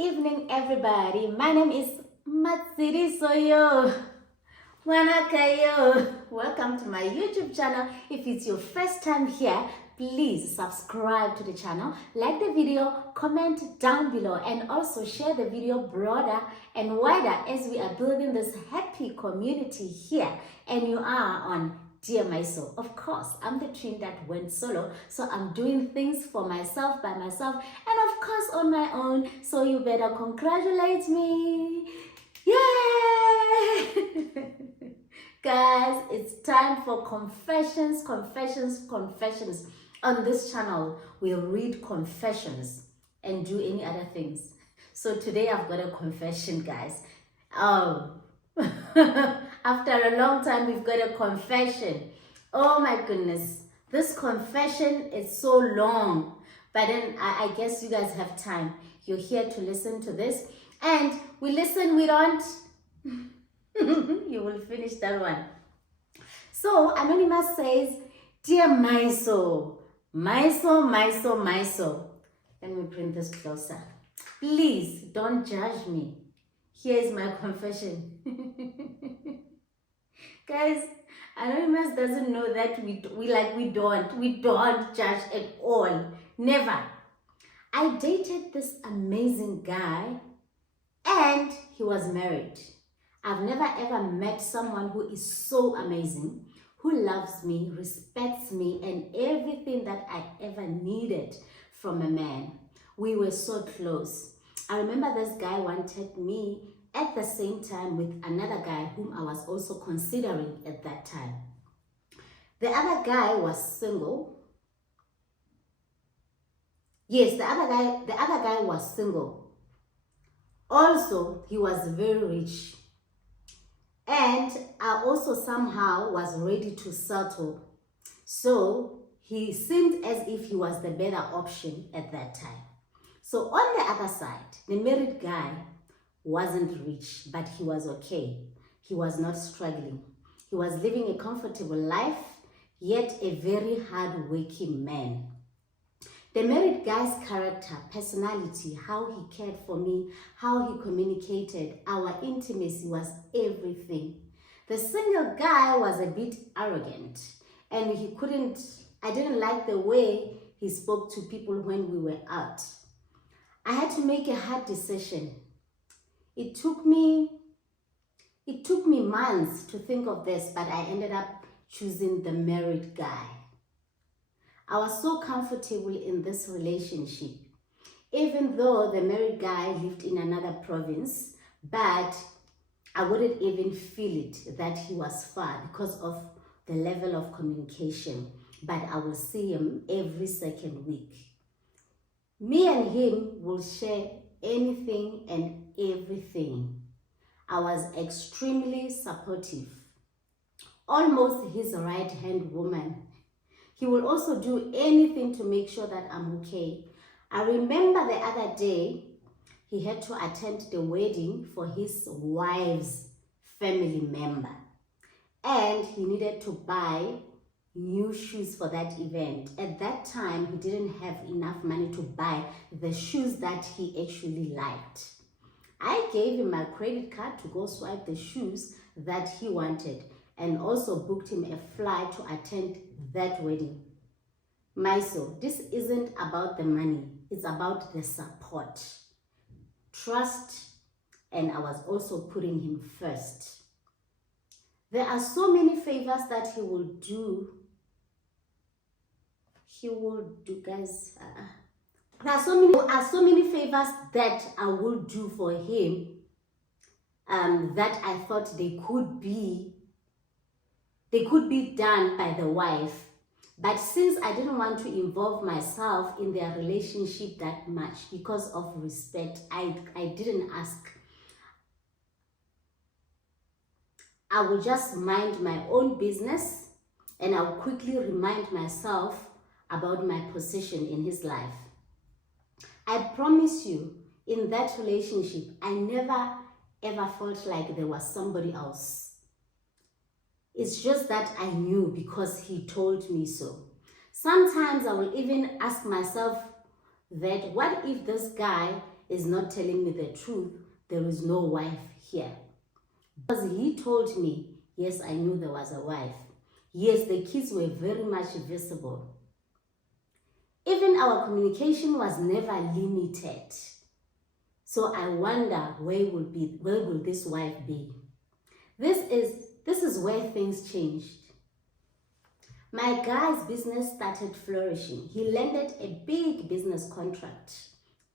evening, everybody. My name is Matsiri Soyo. Wanakayo. Welcome to my YouTube channel. If it's your first time here, please subscribe to the channel, like the video, comment down below, and also share the video broader and wider as we are building this happy community here. And you are on Dear Maiso. Of course, I'm the twin that went solo, so I'm doing things for myself, by myself, and of course on my own, so you better congratulate me. Yay! Guys, it's time for confessions. On this channel, we'll read confessions and do any other things. So today I've got a confession, guys. After a long time, we've got a confession. Oh my goodness. This confession is so long. But then I guess you guys have time. You're here to listen to this. And we listen, we don't. You will finish that one. So, Anonymous says, Dear Maiso, Maiso. Let me bring this closer. Please don't judge me. Here is my confession. Guys, Anonymous doesn't know that we don't judge at all. Never. I dated this amazing guy and he was married. I've never ever met someone who is so amazing, who loves me, respects me, and everything that I ever needed from a man. We were so close. I remember this guy wanted me at the same time with another guy whom I was also considering at that time. The other guy was single. Yes, the other guy was single. Also, he was very rich. And I also somehow was ready to settle. So he seemed as if he was the better option at that time. So on the other side, the married guy wasn't rich, but he was okay. He was not struggling. He was living a comfortable life, yet a very hard-working man. The married guy's character, personality, how he cared for me, how he communicated, our intimacy was everything. The single guy was a bit arrogant, and I didn't like the way he spoke to people when we were out. I had to make a hard decision. It took me months to think of this, but I ended up choosing the married guy. I was so comfortable in this relationship, even though the married guy lived in another province, but I wouldn't even feel it that he was far because of the level of communication, but I will see him every second week. Me and him will share anything and everything. I was extremely supportive, almost his right-hand woman. He will also do anything to make sure that I'm okay. I remember the other day, he had to attend the wedding for his wife's family member. And he needed to buy new shoes for that event. At that time, he didn't have enough money to buy the shoes that he actually liked. I gave him my credit card to go swipe the shoes that he wanted, and also booked him a flight to attend that wedding. Maiso, this isn't about the money. It's about the support, trust, and I was also putting him first. There are so many favors that he will do. Guys. There are so many favors that I will do for him that I thought they could be done by the wife. But since I didn't want to involve myself in their relationship that much because of respect, I didn't ask. I will just mind my own business, and I'll quickly remind myself about my position in his life. I promise you, in that relationship, I never ever felt like there was somebody else. It's just that I knew because he told me so. Sometimes I will even ask myself that what if this guy is not telling me the truth. There is no wife here. Because he told me, yes, I knew there was a wife. Yes, the kids were very much visible. Even our communication was never limited. So I wonder, where will this wife be? This is where things changed. My guy's business started flourishing. He landed a big business contract.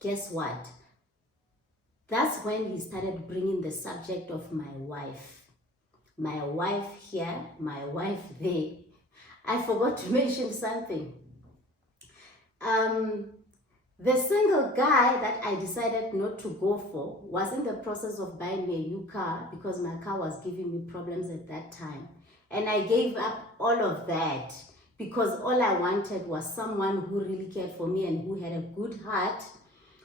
Guess what? That's when he started bringing the subject of my wife. My wife here, my wife there. I forgot to mention something. The single guy that I decided not to go for was in the process of buying me a new car because my car was giving me problems at that time. And I gave up all of that because all I wanted was someone who really cared for me and who had a good heart,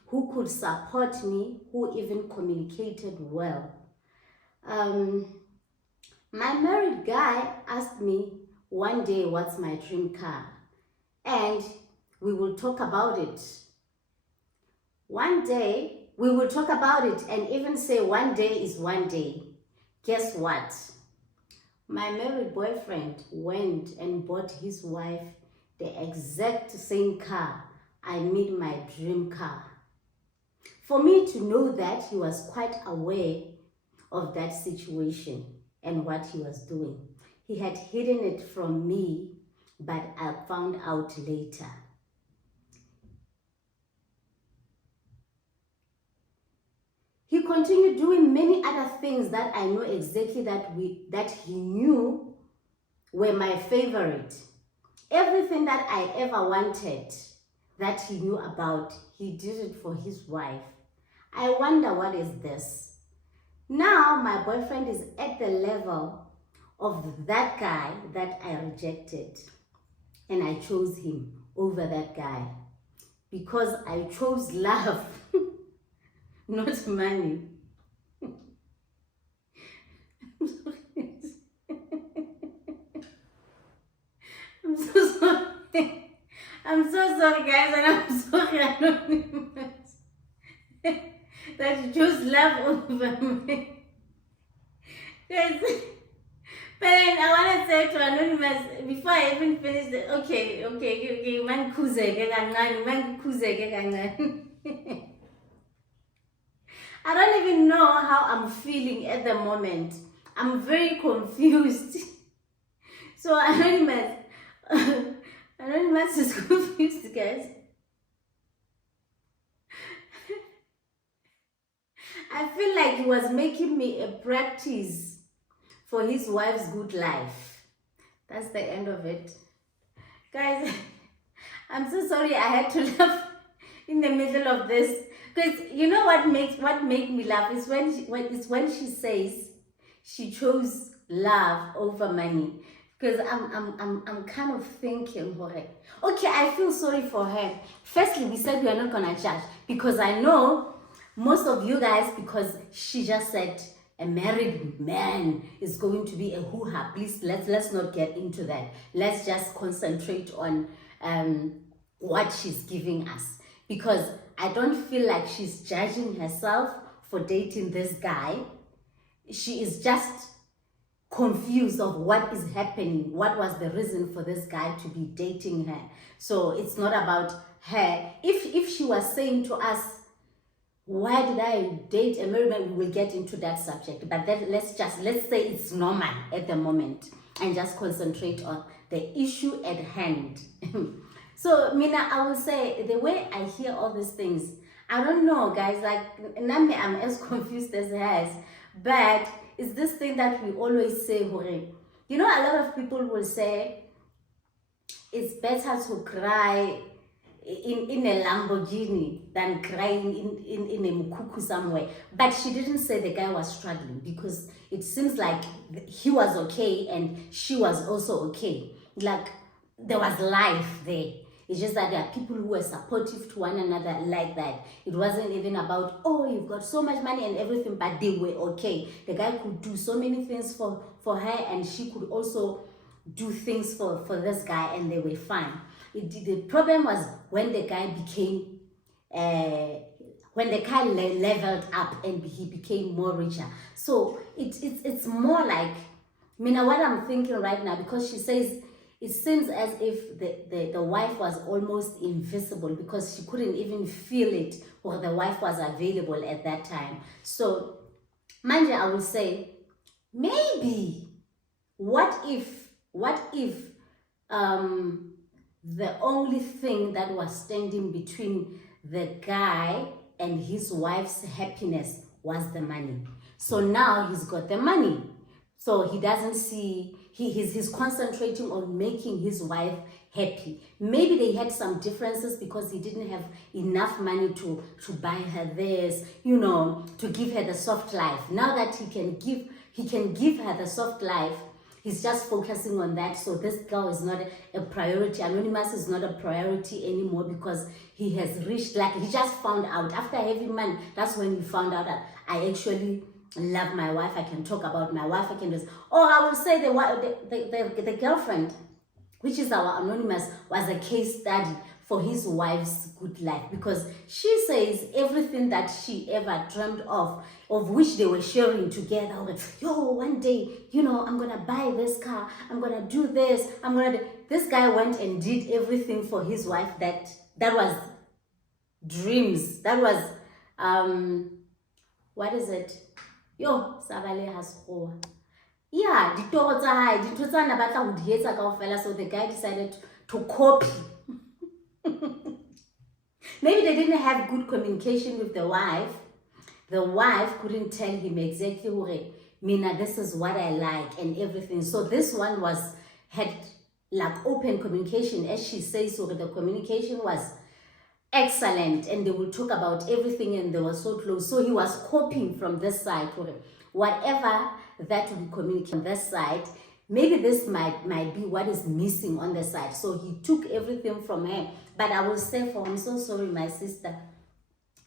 who could support me, who even communicated well. My married guy asked me one day what's my dream car, and we will talk about it. One day, we will talk about it and even say one day is one day. Guess what? My married boyfriend went and bought his wife the exact same car. I mean my dream car. For me to know that he was quite aware of that situation and what he was doing. He had hidden it from me, but I found out later. He continued doing many other things that I know exactly that he knew were my favorite. Everything that I ever wanted that he knew about, he did it for his wife. I wonder, what is this? Now my boyfriend is at the level of that guy that I rejected, and I chose him over that guy because I chose love. Not money. I'm so sorry. I'm so sorry, guys, and I'm sorry, Anonymous, that you chose love over me. Guys, but I want to say to Anonymous, before I even finish the, okay, man kuzeke kancane. I don't even know how I'm feeling at the moment. I'm very confused. So Anonymous is confused, guys. I feel like he was making me a practice for his wife's good life. That's the end of it. Guys, I'm so sorry I had to laugh in the middle of this. Because you know what made me laugh is when she says she chose love over money. Because I'm kind of thinking, okay, I feel sorry for her. Firstly, we said we are not gonna judge because I know most of you guys, because she just said a married man is going to be a hoo-ha. Please, let's not get into that. Let's just concentrate on what she's giving us, because I don't feel like she's judging herself for dating this guy. She is just confused of what is happening. What was the reason for this guy to be dating her? So it's not about her. If she was saying to us, why did I date a married man, we will get into that subject. But then let's say it's normal at the moment and just concentrate on the issue at hand. So, Mina, I will say, the way I hear all these things, I don't know, guys, like, Nami, I'm as confused as her, but it's this thing that we always say, Hore. You know, a lot of people will say, it's better to cry in a Lamborghini than crying in a mukuku somewhere. But she didn't say the guy was struggling, because it seems like he was okay and she was also okay. Like, there was life there. It's just that there are people who were supportive to one another like that. It wasn't even about, oh, you've got so much money and everything, but they were okay. The guy could do so many things for her, and she could also do things for this guy, and they were fine. The problem was when the guy became, when the guy leveled up and he became more richer. So it's more like, Mina, what I'm thinking right now, because she says it seems as if the wife was almost invisible because she couldn't even feel it, or the wife was available at that time. So, mind you, I will say, maybe, what if the only thing that was standing between the guy and his wife's happiness was the money. So now he's got the money. So he doesn't see, he's concentrating on making his wife happy. Maybe they had some differences because he didn't have enough money to buy her this, you know, to give her the soft life. Now that he can give her the soft life, he's just focusing on that. So this girl is not a priority. Anonymous is not a priority anymore because he has reached, like, he just found out after having money. That's when he found out that I actually love my wife. I can talk about my wife. I can just, or I will say the girlfriend, which is our Anonymous, was a case study for his wife's good life, because she says everything that she ever dreamed of which they were sharing together. Yo, one day, you know, I'm gonna buy this car, I'm gonna do this, this guy went and did everything for his wife. That was dreams. That was what is it? Yo, Sabale has four. Yeah, so the guy decided to copy. Maybe they didn't have good communication with the wife. The wife couldn't tell him exactly, Mina, this is what I like and everything. So this one had like open communication, as she says. So the communication was excellent, and they will talk about everything, and they were so close. So he was copying from this side, whatever that we communicate on this side. Maybe this might be what is missing on the side. So he took everything from her. But I will say, I'm so sorry, my sister.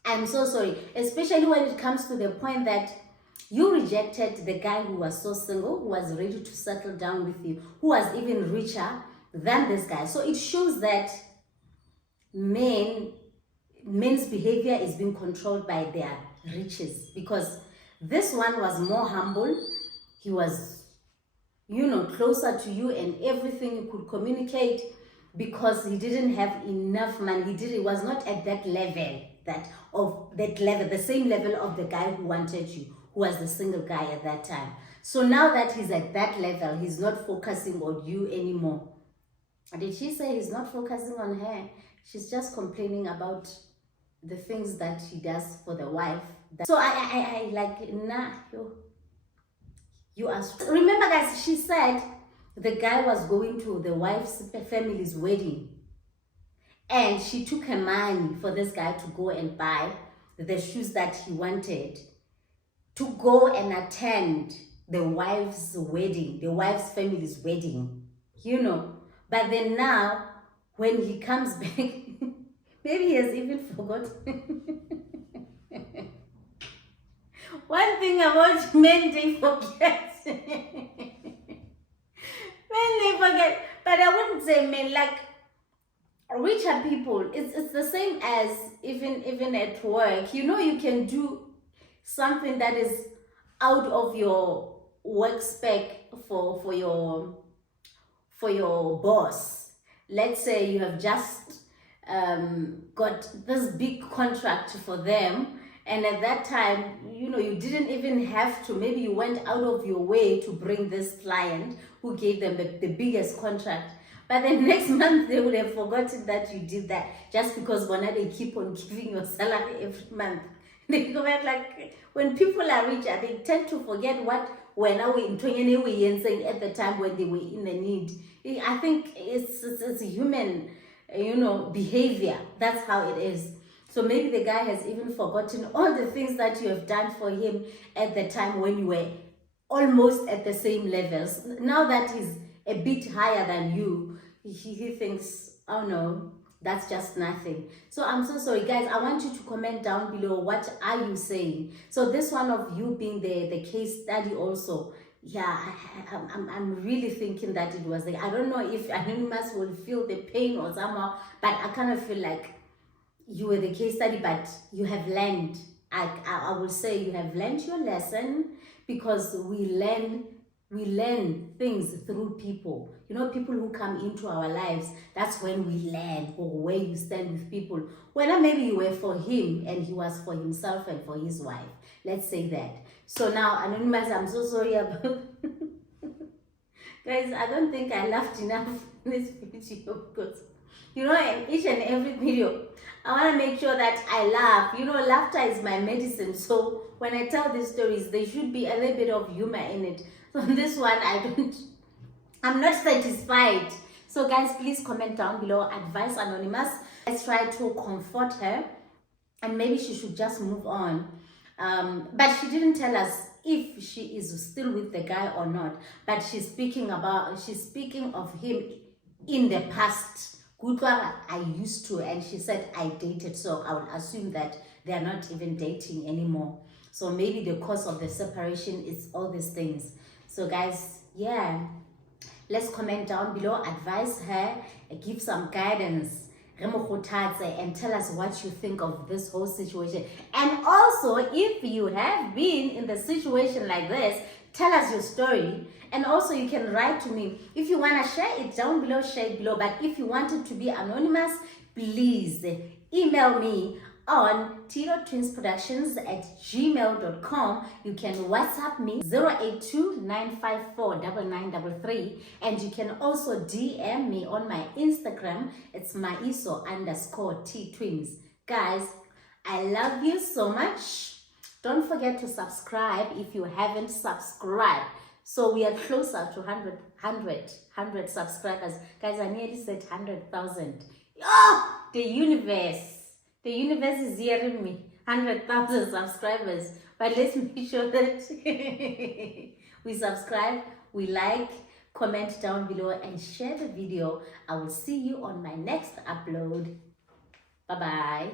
I'm so sorry, especially when it comes to the point that you rejected the guy who was so single, who was ready to settle down with you, who was even richer than this guy. So it shows that men's behavior is being controlled by their riches, because this one was more humble. He was, you know, closer to you, and everything you could communicate, because he didn't have enough money. He was not at that level, the same level of the guy who wanted you, who was the single guy at that time. So now that he's at that level, he's not focusing on you anymore. Did she say he's not focusing on her? She's just complaining about the things that he does for the wife. So I like, nah, you asked. Remember, guys, she said the guy was going to the wife's family's wedding, and she took her money for this guy to go and buy the shoes that he wanted, to go and attend the wife's wedding, the wife's family's wedding, you know. But then now, when he comes back, maybe he has even forgotten. One thing about men, they forget. Men, they forget. But I wouldn't say men, like richer people. It's the same as even at work. You know, you can do something that is out of your work spec for your boss. Let's say you have just got this big contract for them, and at that time, you know, you didn't even have to, maybe you went out of your way to bring this client who gave them the biggest contract. But then next month, they would have forgotten that you did that, just because they keep on giving your salary every month. They go back, like, when people are richer, they tend to forget what at the time when they were in the need. I think it's human, you know, behavior. That's how it is. So maybe the guy has even forgotten all the things that you have done for him at the time when you were almost at the same levels. Now that he's a bit higher than you, he thinks, oh no, that's just nothing. So I'm so sorry, guys. I want you to comment down below, what are you saying? So this one of you being the case study also, yeah, I'm really thinking that it was like, I don't know if Anonymous will feel the pain or somehow, but I kind of feel like, you were the case study, but you have learned. I will say you have learned your lesson, because we learn things through people. You know, people who come into our lives, that's when we learn, or where you stand with people. Whether maybe you were for him and he was for himself and for his wife. Let's say that. So now, Anonymous, I'm so sorry about guys, I don't think I laughed enough in this video, because you know, in each and every video, I want to make sure that I laugh. You know, laughter is my medicine. So when I tell these stories, there should be a little bit of humor in it. So on this one, I'm not satisfied. So guys, please comment down below. Advice Anonymous. Let's try to comfort her, and maybe she should just move on. But she didn't tell us if she is still with the guy or not. But she's speaking of him in the past. Gutwa, I used to, and she said I dated, so I would assume that they are not even dating anymore. So maybe the cause of the separation is all these things. So guys, yeah, let's comment down below, advise her, give some guidance, and tell us what you think of this whole situation. And also, if you have been in the situation like this, tell us your story. And also, you can write to me. If you want to share it down below, share it below. But if you want it to be anonymous, please email me on titotwinsproductions@gmail.com. You can WhatsApp me 082-954-9933. And you can also DM me on my Instagram. It's Maiso_T-Twins. Guys, I love you so much. Don't forget to subscribe if you haven't subscribed. So we are closer to 100 subscribers. Guys, I nearly said 100,000. Oh, the universe is hearing me. 100,000 subscribers. But let's make sure that we subscribe, we like, comment down below, and share the video. I will see you on my next upload. Bye-bye.